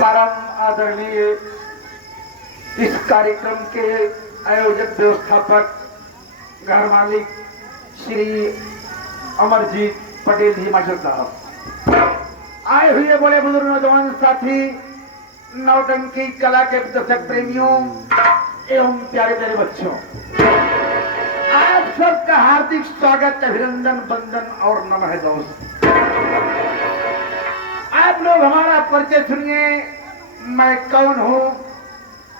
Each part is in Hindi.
परम आदरणीय इस कार्यक्रम के आयोजक व्यवस्थापक घर मालिक श्री अमरजीत पटेल जी मास्टर साहब, आए हुए बड़े बुजुर्ग नौजवान साथी, नौटंकी कला के दर्शक प्रेमियों एवं प्यारे प्यारे बच्चों, आप सबका हार्दिक स्वागत, अभिनंदन, वंदन और नमः दोस्त। आप लोग हमारा परिचय सुनिए। मैं कौन हूँ,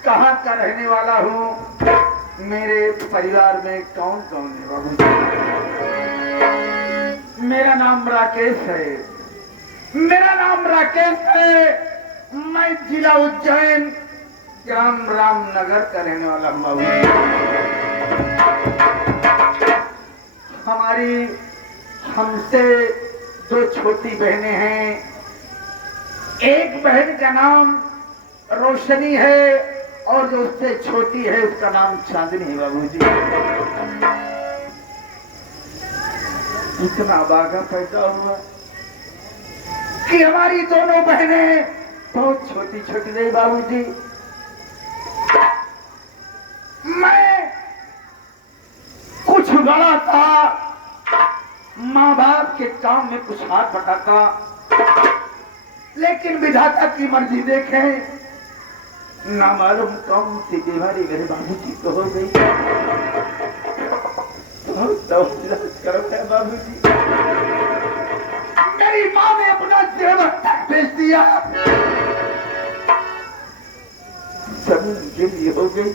कहाँ का रहने वाला हूँ, मेरे परिवार में कौन कौन है बाबू। मेरा नाम राकेश है। मेरा नाम राकेश है। मैं जिला उज्जैन, ग्राम रामनगर का रहने वाला हूँ बाबू। हमारी हमसे दो छोटी बहनें हैं। एक बहन का नाम रोशनी है और जो उससे छोटी है उसका नाम चांदनी है बाबूजी। इतना बागा पैदा हुआ कि हमारी दोनों बहनें बहुत छोटी छोटी रही बाबूजी। मैं कुछ बड़ा था, माँ बाप के काम में कुछ हाथ बटाता, लेकिन विधाता की मर्जी देखें, ना मालूम कौन सी बीमारी मेरे बाबूजी को हो गई। बहुत इलाज करवाया बाबूजी। मेरी माँ ने अपना जेवर तक बेच दिया, जमीन के लिए हो गई,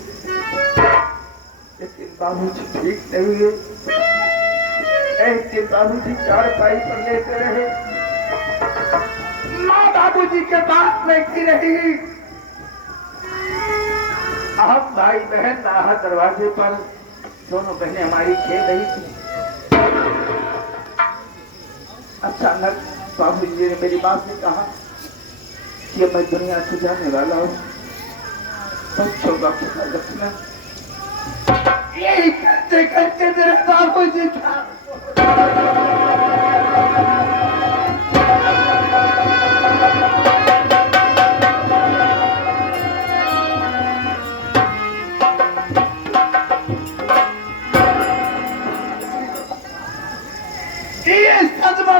लेकिन बाबूजी ठीक नहीं हुए। एक दिन बाबूजी चारपाई पर लेते रहे, माँ बाबूजी के पास बैठी रही। हम भाई बहन बाहर दरवाजे पर, दोनों बहनें हमारी खेल रही थी। अचानक बाबूजी ने मेरी माँ से कहा कि मैं दुनिया से जाने वाला हूँ, बच्चों का ख्याल रखना। यही करते करते मेरे बाबूजी था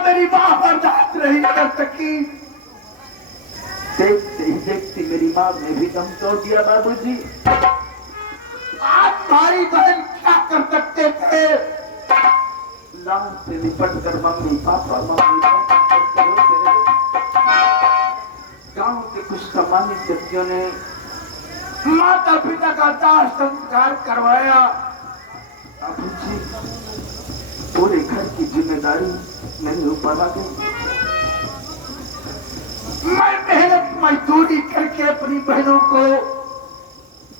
मेरी माँ बर्दाश्त नहीं कर सकी। देखते ही देखते मेरी माँ ने भी दम तोड़ दिया बाबूजी। आज भाई बहन क्या कर सकते थे, लान से निपट कर मम्मी पापा गांव के कुछ सम्मानित व्यक्तियों ने माता पिता का दाह संस्कार करवाया। बाबूजी पूरे घर की जिम्मेदारी मेरे ऊपर आ गई। मैं मेहनत मजदूरी करके अपनी बहनों को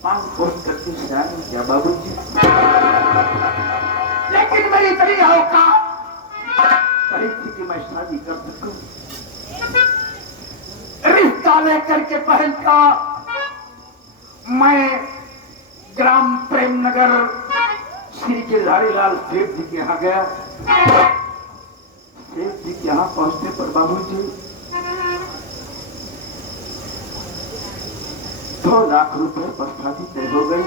मांग पोस करके शादी किया बाबूजी, लेकिन मेरी इतनी औकात नहीं थी कि मैं शादी कर सकूं। रिश्ता लेकर के बहन का मैं ग्राम प्रेमनगर श्री गिरधारी लाल सेठ जी के यहाँ गया। सेठ जी के यहाँ पहुंचने पर बाबूजी 2 लाख रुपए पर शादी तय हो गई,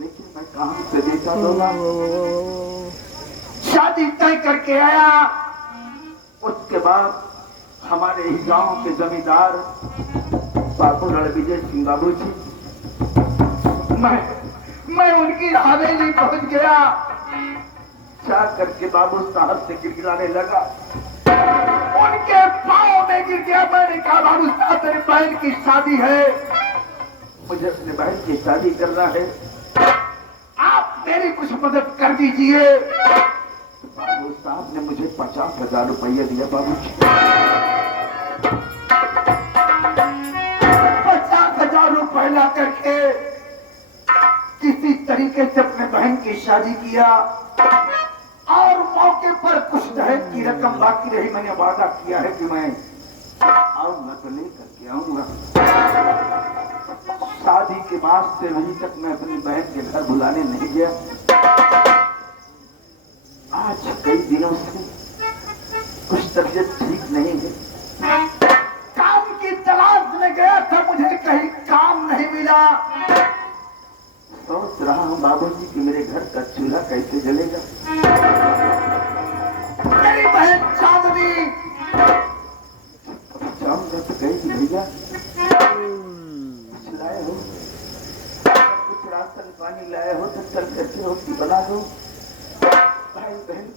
लेकिन मैं कहां से देता दूंगा। शादी तय करके आया। उसके बाद हमारे ही गांव के जमींदार बाबू रणविजय सिंह बाबूजी, मैं उनकी हवेली पहुंच गया। जा करके बाबू साहब से गिड़गिड़ाने लगा, उनके पांव में गिर गया। मैंने कहा बाबू साहब मेरी बहन की शादी है, मुझे अपने बहन की शादी करना है, आप मेरी कुछ मदद कर दीजिए। बाबू साहब ने मुझे 50,000 रुपया दिया बाबूजी। 50,000 रुपये ला करके किसी तरीके से अपने बहन की शादी किया और मौके पर कुछ दहेज की रकम बाकी रही। मैंने वादा किया है कि मैं आऊंगा तो लेकर के आऊंगा। शादी के बाद से अभी तक मैं अपनी बहन के घर बुलाने नहीं गया। आज कई दिनों से कुछ तबीयत ठीक नहीं है, काम की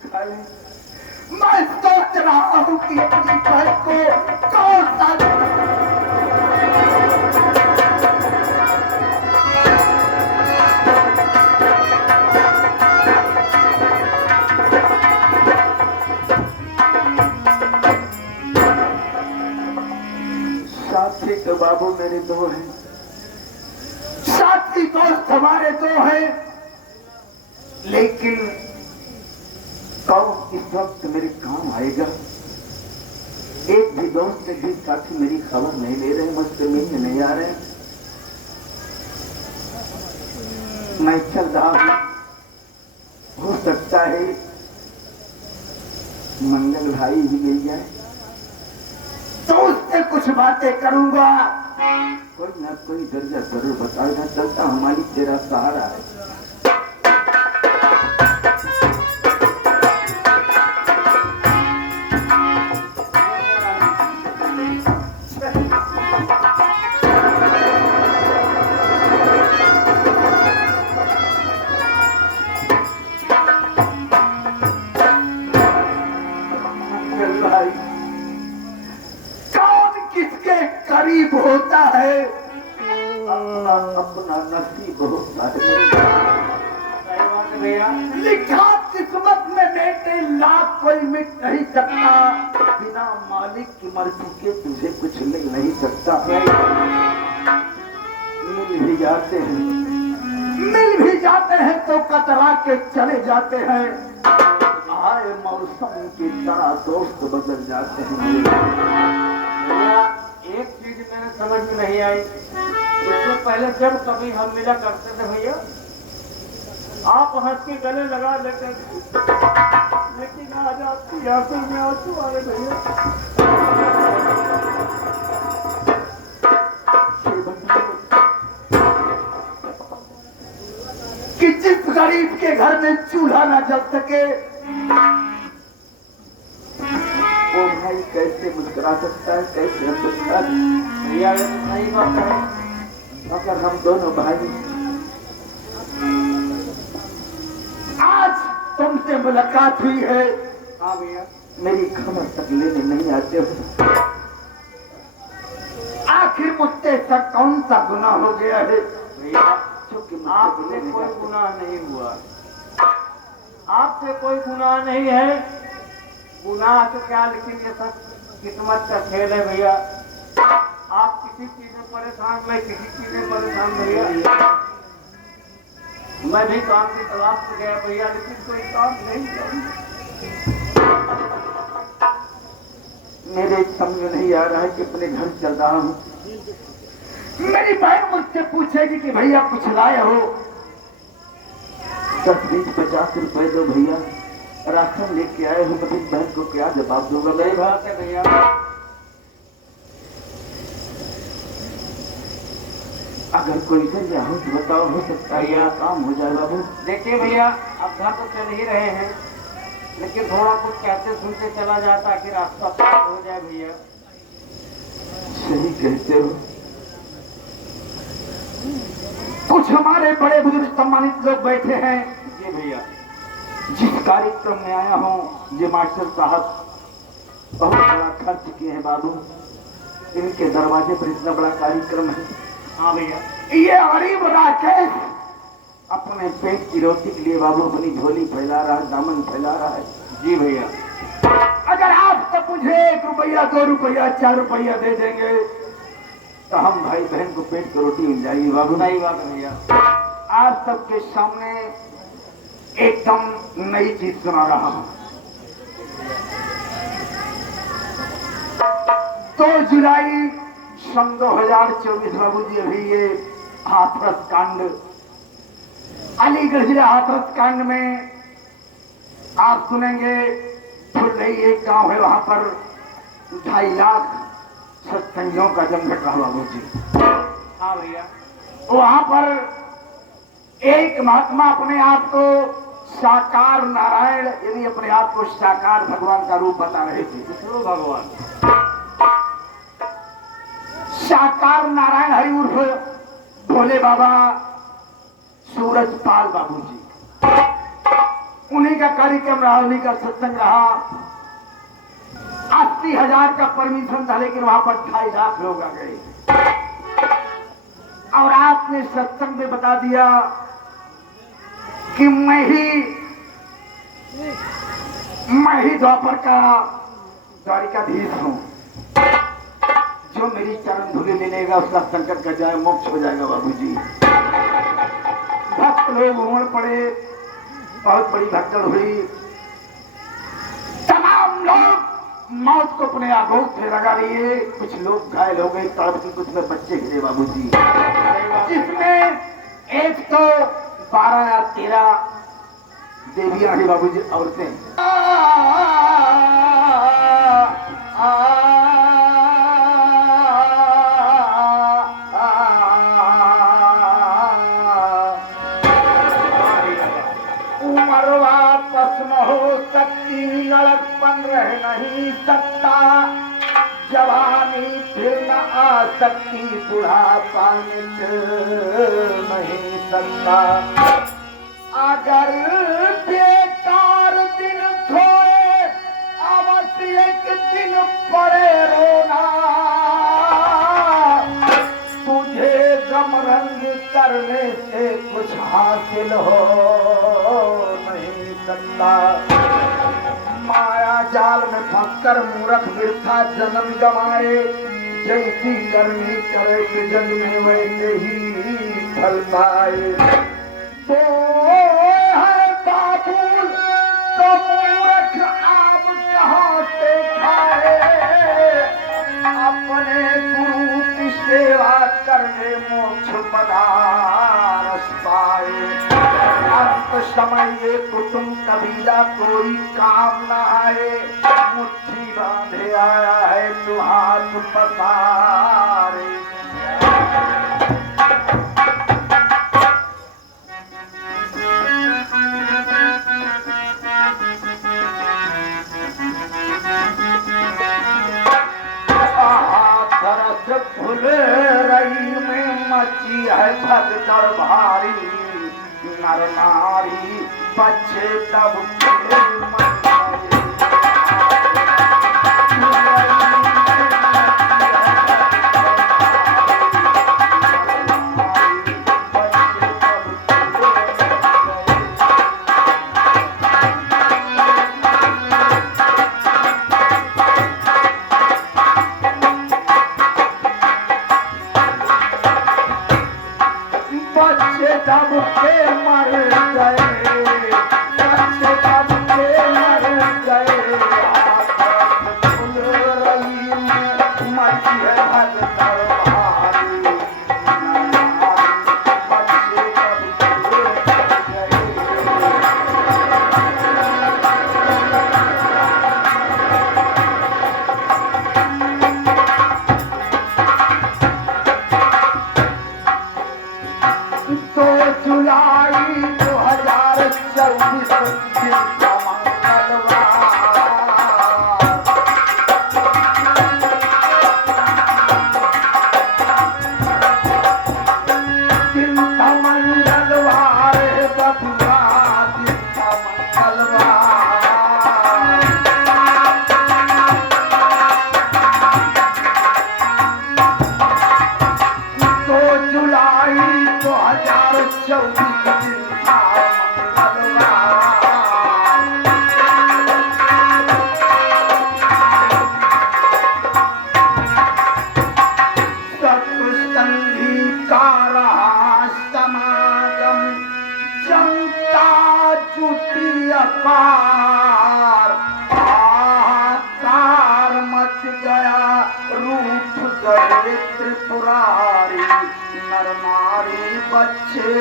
खाए। मैं सोच रहा हूं कि अपनी बहन को कौन सा साथी तो बाबू मेरे दो हैं, साथी दोस्त हमारे दो हैं, लेकिन कौन इस वक्त मेरे काम आएगा? एक भी दोस्त एक भी साथी मेरी खबर नहीं ले रहे, मुझसे मिलने नहीं आ रहे। मैं चल रहा हूं, हो सकता है मंगल भाई भी मिल जाए तो उससे कुछ बातें करूंगा, कोई ना कोई दर्जा जरूर बताएगा। चलता हमारी तेरा सहारा है। करीब होता है अपना अपना नसीब होता है भैया। लिखा किस्मत में बेटे लाख कोई मिट नहीं सकता, बिना मालिक की मर्जी के तुझे कुछ मिल नहीं सकता। मिल भी जाते हैं तो कतरा के चले जाते हैं। आए मौसम की तरह दोस्त बदल जाते हैं। एक चीज मेरे समझ में नहीं आई, इससे पहले जब कभी हम मिला करते थे भैया, आप हंस के गले लगा लेते थे, लेकिन आज आपकी आंखों में आंसू आ रहे भैया। कि जिस गरीब के घर में चूल्हा न जल सके वो भाई कैसे मुस्कुरा सकता है, कैसे हंस सकता है? भैया ये तो सही बात है। अगर हम दोनों भाई आज तुमसे मुलाकात हुई है, हाँ भैया, मेरी खबर तक लेने नहीं आते हो, आखिर मुझसे ऐसा कौन सा गुनाह हो गया है? भैया आपसे कोई गुनाह नहीं हुआ, आपसे कोई गुनाह नहीं है। गुनाह तो क्या, लेकिन ये सब किस्मत का खेल है भैया। आप किसी चीज में परेशान, मैं किसी चीज में परेशान भैया। मैं भी काम की तलाश में गया भैया, लेकिन कोई काम नहीं मिला। मेरे समझ नहीं आ रहा है कि अपने घर चल रहा हूँ, मेरी बहन मुझसे पूछेगी कि भैया कुछ लाए हो? 10, 20, 50 रुपए दो भैया, राशन लेके आए हो। कभी बहन को क्या जवाब दूंगा? सही बात है भैया। अगर कोई जरिया हो तो बताओ, हो सकता है यह काम हो जाए बाबू। देखिए भैया, अब घर तो चल ही रहे हैं, लेकिन थोड़ा कुछ कहते सुनते चला जाता कि रास्ता पार हो जाए भैया। सही कहते हो। कुछ हमारे बड़े बुजुर्ग सम्मानित लोग बैठे हैं। जी भैया। जिस कार्यक्रम में आया हूँ, ये मास्टर साहब बहुत बड़ा खर्च किए हैं बाबू, इनके दरवाजे पर इतना बड़ा कार्यक्रम है। हाँ भैया। ये गरीब राकेश अपने पेट की रोटी के लिए बाबू अपनी झोली फैला रहा है, दामन फैला रहा है। जी भैया। अगर आप सब मुझे 1 रुपया, 2 रुपया, 4 रुपया दे देंगे तो हम भाई बहन को पेट की रोटी मिल जाएगी बाबू। सही बात है भैया। आज सबके सामने एकदम नई चीज सुना रहा हूं। 2 जुलाई सन 2024 बाबू जी, अभी ये हाथरस कांड, अलीगढ़ जिला हाथरस कांड में आप सुनेंगे। फुलई एक गांव है, वहां पर 2.5 लाख सत्संगियों का जन्म घट रहा बाबू जी। हाँ भैया। वहां पर एक महात्मा अपने आप को साकार नारायण, यानी अपने आप को साकार भगवान का रूप बता रहे थे। विष्णु भगवान साकार नारायण हरि उर्फ भोले बाबा सूरजपाल बाबू जी। उन्हीं का कार्यक्रम रहा, उन्हीं का सत्संग रहा। 80,000 का परमिशन था, लेकिन वहां पर 2.5 लाख लोग आ गए। और आपने सत्संग में बता दिया कि मैं ही द्वापर का द्वारिकाधीश हूं। जो मेरी चरण धूलि ले लेगा उसका संकट कट जाए, मोक्ष हो जाएगा बाबूजी। भक्त लोग उमड़ पड़े, बहुत बड़ी भगदड़ हुई। तमाम लोग मौत को अपने आगोश से लगा लिए। कुछ लोग घायल हो गए, तड़प की, कुछ में बच्चे गिरे बाबूजी, जिसमें एक तो 12 या 13 देवियां हैं बाबूजी, औरतें। उम्र वापस न हो सकती, लड़कपन रह नहीं सकता, जवानी फिर न आ सकती, बुढ़ापा मिट नहीं सकता। अगर बेकार दिन खोए, अवश्य एक दिन पड़े रोना, तुझे गम रंग करने से कुछ हासिल हो नहीं सकता। माया जाल में फंसकर मूर्ख वृथा जन्म गवाए, जैसी करनी करे कि जन्म में वैसे ही फल पाए। तो है बाबुल तो मूर्ख आप कहाँ से खाए, अपने गुरु की सेवा करने मोक्ष पदारस पाए। अंत समय ये कुटुंब कबीला कोई काम न आए, मुट्ठी बांधे आया है तू हाथ पसारे। फुल रही में मची है भगदड़ भारी, नर नारी बच्चे तब त्रिपुरारी नर नारी बच्चे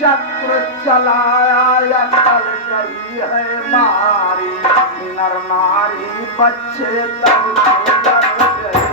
चक्र चलाया या कल गई है मारी, नर नारी बच्चे तब से डर गए।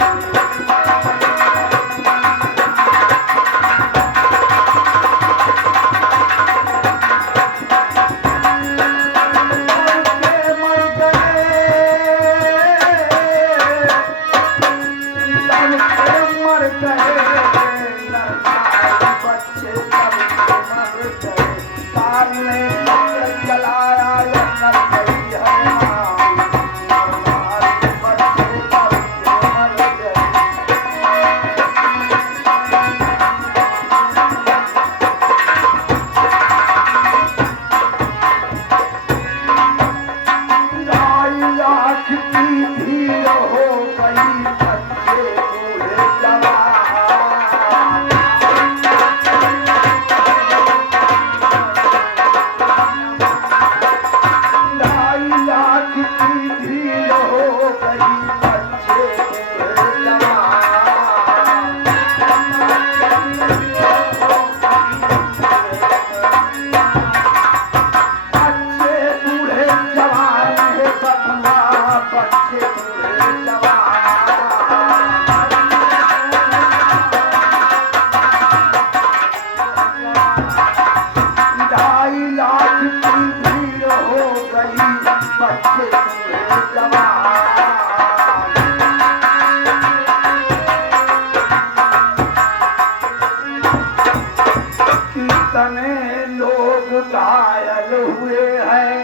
कितने लोग घायल हुए हैं,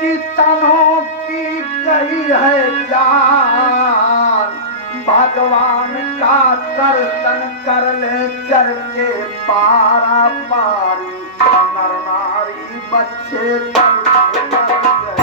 कितनों की गई है जान। भगवान का दर्शन कर ले चल के पारा पारी, नर नारी बच्चे तब से डर गए।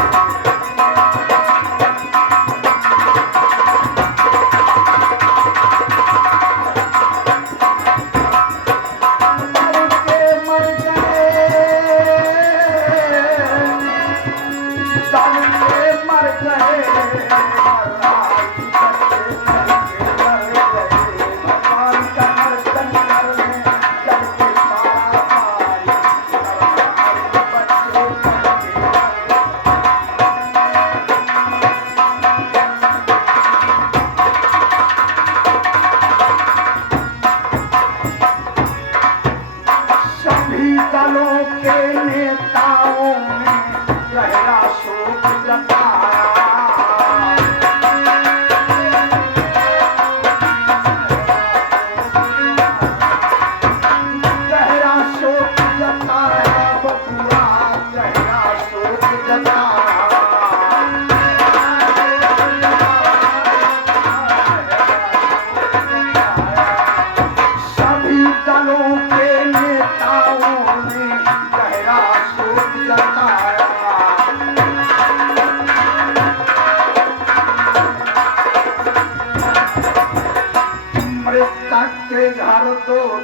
घर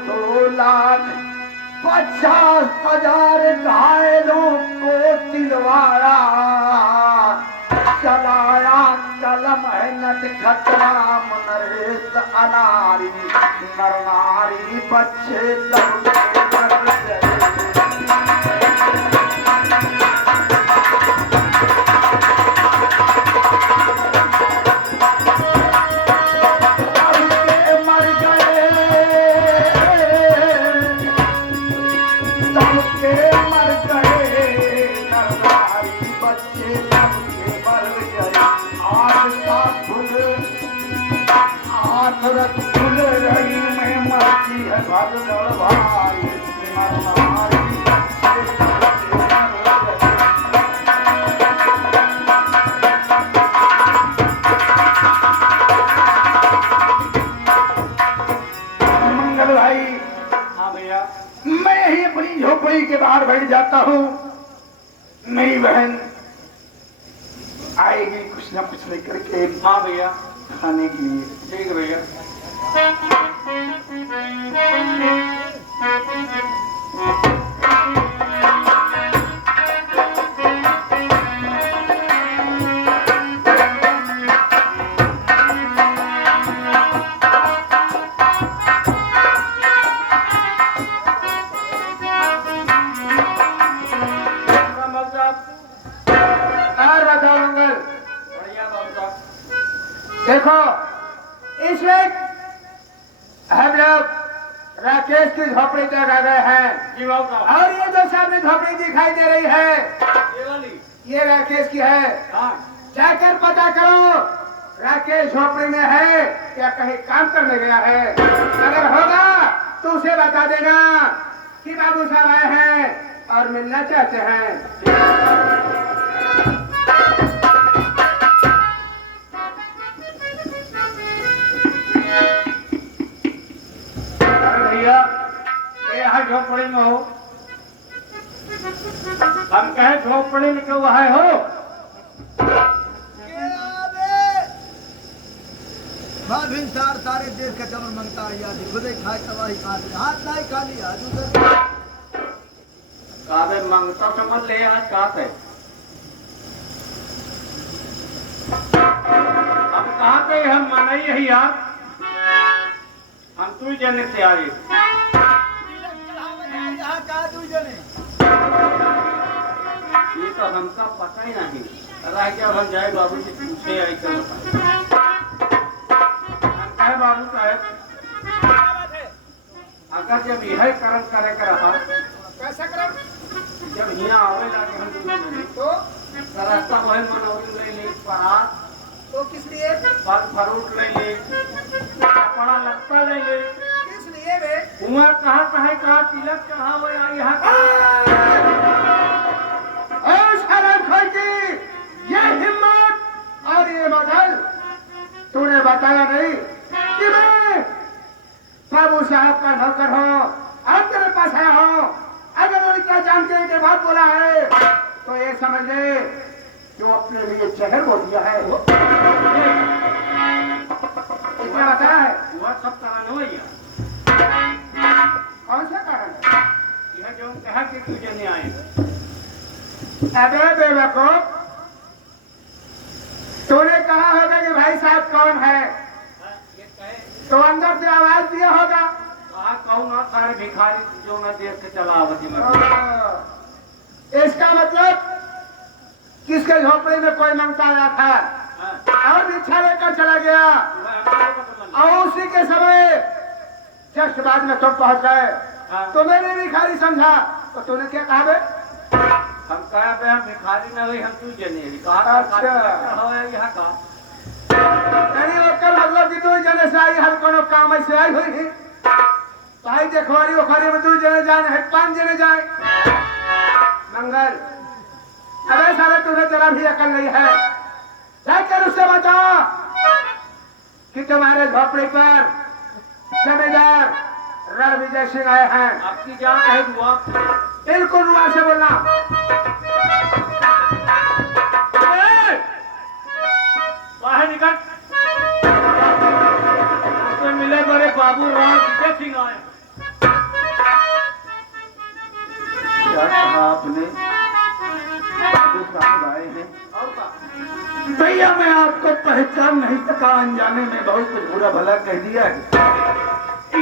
दो लाख 50,000 घायलों को दिलवाया, चलाया कलम है नटखट राम नरेश अनारी, नर नारी बच्चे तब से डर गए। आखरत खुल रही में मरती है भगदड़ भारी, नर नारी बच्चे तब से डर गए। मंगल भाई, हाँ भैया, मैं यही अपनी झोपड़ी के बाहर बैठ जाता हूँ। मेरी बहन आएगी कुछ ना कुछ लेकर के। हाँ भैया, खाने के लिए। ठीक है भैया। झोपड़ी तक आ गए हैं। जी बाबू साहब। और ये जो सामने झोपड़ी दिखाई दे रही है, ये वाली? ये राकेश की है। हाँ। जाकर पता करो राकेश झोपड़ी में है या कहीं काम करने गया है। अगर होगा तो उसे बता देना कि बाबू साहब आए हैं और मिलना चाहते हैं। भैया ये यहाँ झोपड़ी में हो, हम कहे झोपड़ी में क्यों वहाँ हो? भाभी सार सारे देश का कमर मंगता है याद खुदे खाए तबाही खाते हाथ नहीं खाली आज उधर काबे मांगता समझ ले आज कात है। हम कहाँ पे हम माना ही है यार, हम तू जने से आए। यहाँ कहा तू जने ये तो हमका पता ही नहीं रह गया। हम जाए बाबू जी पूछे आई तो है बाबू साहब, अगर जब यह कर्म करे कर रहा कैसा करम? जब यहाँ आवे लाके हम तो रास्ता वही मनोरंजन ले ले, परात तो किस लिए? फल फ्रूट ले ले, कपड़ा लत्ता ले ले, किस लिए बे? कुआं कहाँ तिलक चढ़ावे यहाँ ये हिम्मत और ये बदल तूने बताया नहीं कि मैं बाबू साहब का नौकर हूँ और तेरे पास आया हूँ। अगर वो इतना जानते के बाद बोला है तो ये समझ ले जो अपने लिए जहर बोल दिया है। इतना बताया है। वह सब कारण हो या कौन सा कारण है? यह जो कहा कि तू जने आए। अबे बेवकूफ, तूने कहा होगा कि भाई साहब कौन है ये कहे तो अंदर से आवाज दिया होगा। कहा कौन ना सारे भिखारी जो ना देश के चला आवती में। इसका मतलब किसके झोपड़ी में कोई मांगता आया था और भिक्षा लेकर चला गया और उसी के समय जस्ट बाद में तुम पहुंच गए तो मैंने भिखारी समझा तो तूने क्या कहा बे? हम कहा बे हम भिखारी न हुई, हम तू जने कहा। अच्छा। हो यहाँ का नहीं ओकर मतलब कि तू जने से आई हर कोनो काम ऐसे आई हुई थी भाई देखवारी उखारी में तू जने जाए है 5 जने जाए मंगल। अबे साले तुझे जरा भी अकल नहीं है। जाकर उससे बता कि तुम्हारे झोपड़ी पर जमींदार रणविजय सिंह आए हैं। आपकी जान है दुआ। बिल्कुल रुआ से बोलना। बाहर निकल। उससे मिले बड़े बाबू राम विजय सिंह आए। क्या कहा आपने? बाबू साहब आए हैं। भैया मैं आपको पहचान नहीं सका, अनजाने में बहुत कुछ बुरा भला कह दिया है।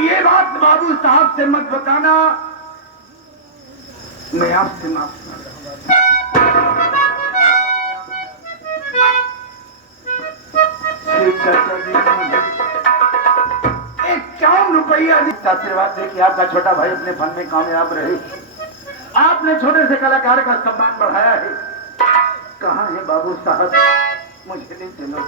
ये बात बाबू साहब से मत बताना, मैं आपसे माफी मांगता हूं। 51 रुपया आशीर्वाद दे कि आपका छोटा भाई अपने फन में कामयाब रहे। आपने छोटे से कलाकार का सम्मान बढ़ाया है। कहाँ है बाबू साहब? मुझे नहीं देना।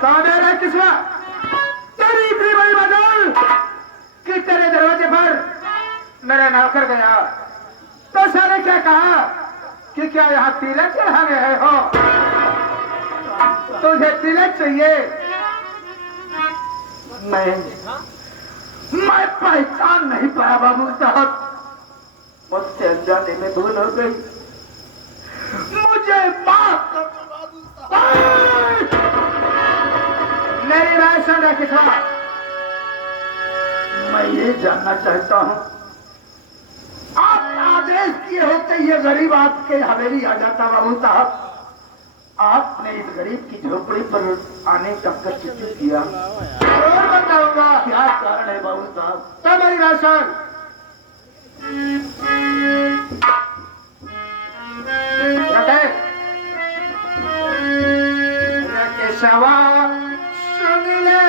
कहाँ दे रहा किस्मा? तेरी इतनी बड़ी बदल कि तेरे दरवाजे पर मेरा नौकर गया तो सारे क्या कहा कि क्या यहाँ तिलक चढ़ाने आए हो? तुझे तिलक चाहिए? मैं पहचान नहीं पाया बाबू साहब, मुझसे अनजाने में भूल हो गई, मुझे माफ कर दो बाबू साहब। मेरी राय सुन किसान, मैं ये जानना चाहता हूँ आप आदेश किए होते ये गरीब आपके हवेली आ जाता बाबू साहब, आपने इस गरीब की झोपड़ी पर आने का कष्ट क्यों किया? जरूर बताऊंगा क्या कारण है बाबू साहब। तो मेरी बात सुन, केशवा सुन ले,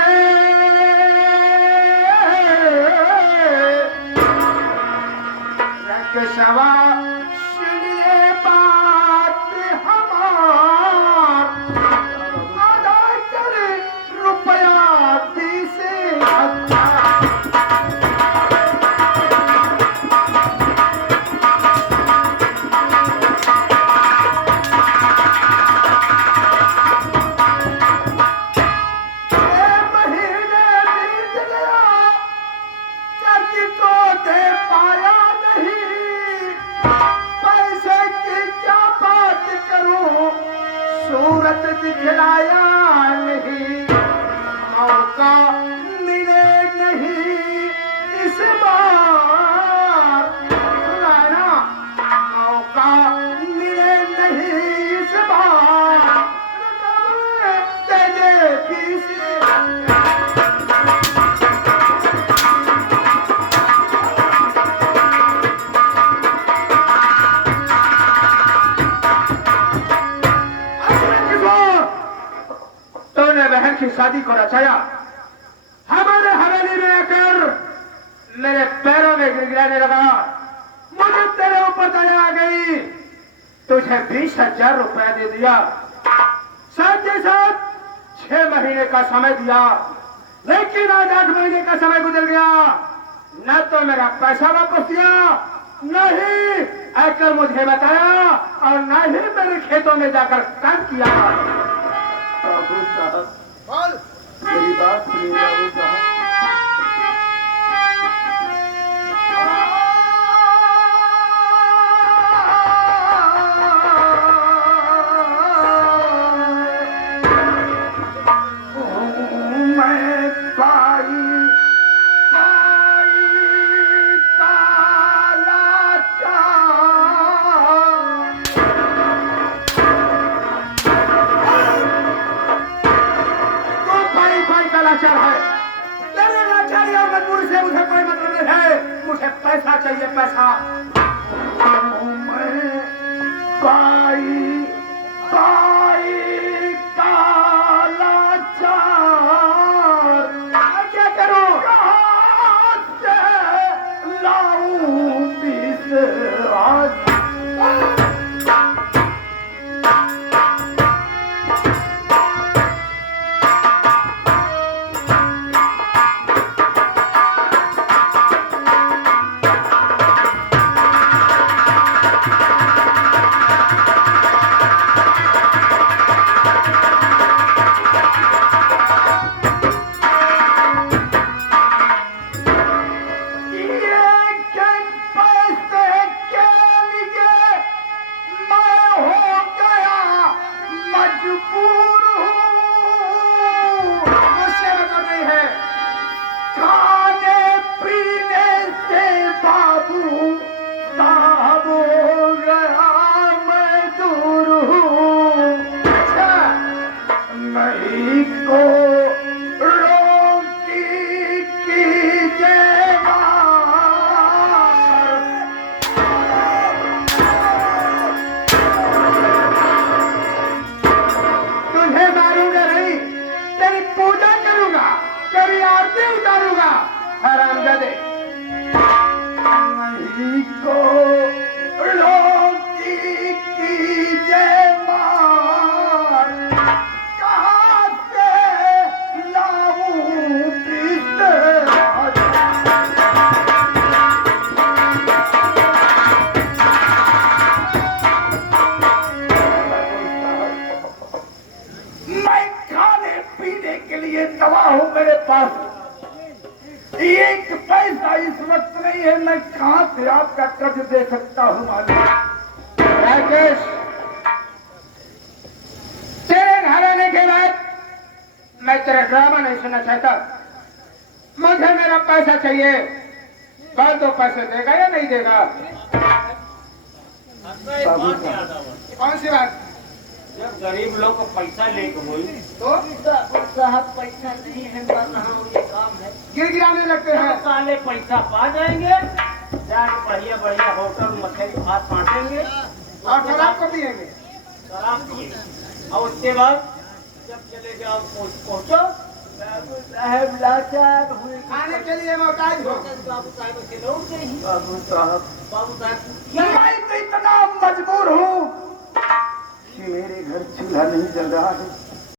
केशवा सुन ले बात हमार, आधा कर रुपया 20,000। सूरत दिखलाया नहीं, मौका मिले नहीं इस बार, सुना है ना, मौका मिले नहीं इस बार, दे दे 20,000। बहन की शादी को रचाया, हमारे हवेली में आकर मेरे पैरों में गिड़गिड़ाने लगा, मुझे तेरे ऊपर दया आ गई, तुझे 20,000 रुपया दे दिया, साथ ही साथ 6 महीने का समय दिया, लेकिन आज 8 महीने का समय गुजर गया, न तो मेरा पैसा वापस दिया, न ही आकर मुझे बताया, और न ही मेरे खेतों में जाकर काम किया। बाबू साहब, बोल। मेरी बात सुनिए बाबू साहब। मैं पाई काला लाचार है, तेरे लाचारी और मजबूरी से मुझे कोई मतलब नहीं है, मुझे पैसा चाहिए, पैसा। मैं पाई का लाचार, क्या करूं, कहां से लाऊं 20,000। एक पैसा इस वक्त नहीं है, मैं कहां से आपका कर्ज दे सकता हूं मालिक। राकेश, तेरे घर आने के बाद मैं तेरा ड्रामा नहीं सुनना चाहता, मुझे मेरा पैसा चाहिए। कल तो पैसे देगा या नहीं देगा? कौन सी बात? जब गरीब लोग को पैसा लेके हुई तो साहब पैसा नहीं है, ये काम है, गिड़गिड़ाने लगते हैं। साले पैसा पा जाएंगे, जाके बढ़िया बढ़िया होटल मछली भात बांटेंगे और शराब को पिएंगे। शराब पिएंगे, और उसके बाद जब चले जाओ पहुंचो। बाबू साहब लाचार हुए खाने के लिए मोहताज हो। बाबू साहब अकेले हो गए ही। बाबू साहब क्या मैं तो इतना मजबूर हूँ कि मेरे घर चूल्हा नहीं जल रहा है।